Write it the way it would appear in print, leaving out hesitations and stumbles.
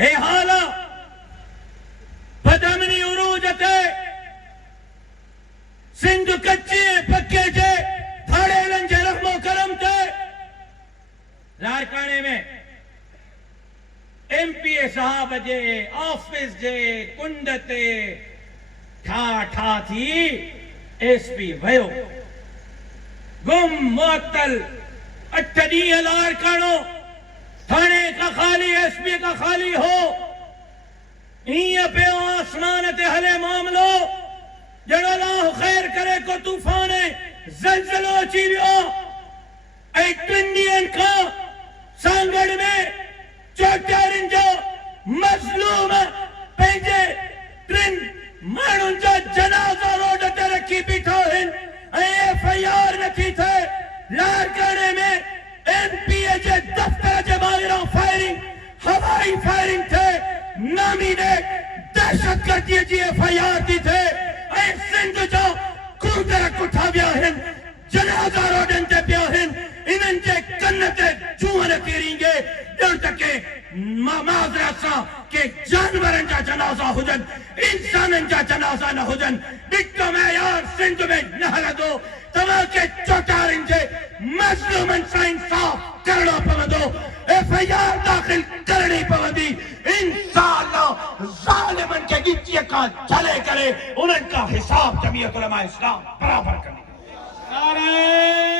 हे हाला बदमनी उरूज ते सिंध कच्चे पक्के जे थाड़े लंजे रहमो करम ते लारकाने में एमपीए साहब जे ऑफिस जे कुंड ते ठा ठा थी एसपी भयो गुम मुअत्तल 8 ॾींहं लारकानो थाने का खाली एसपी का खाली हो ईअं पियो आसमान ते हले मामलो जड़ो अल्लाह खैर करे को तूफान ज़लज़लो अची वियो ऐं 3 ॾींहंनि खां सांगड़ में चोटियारनि जो मज़लूम पंहिंजे 3 माण्हुनि जा जनाज़ा रोड ते रखी बीठा आहिनि ऐं एफआईआर नथी थिए लारकाने में एमपीए जे दफ़्तर जे ॿाहिरां फायरिंग हवाई फायरिंग थिए नामीने दहशतगर्दीअ जी एफआईआर थी थिए ऐं सिंध जा कूदर कुठा विया आहिनि जनाज़ा रोडनि ते पिया आहिनि इन्हनि जे कन ते जूअ न किरींगे ॼण त के माज़रत सां के जानवरनि जा जनाज़ा हुजनि इंसाननि जा जनाज़ा न हुजनि ॾिठो मयार सिंध में न हलंदो तव्हांखे चोटारनि जे मज़लूमनि सां इंसाफ़ करणो पवंदो एफआईआर दाख़िल करणी पवंदी इंशाअल्लाह ज़ालिमनि खे गिचीअ खां झले करे उन्हनि खां हिसाब जमीयत उलमा इस्लाम बराबर कंदी।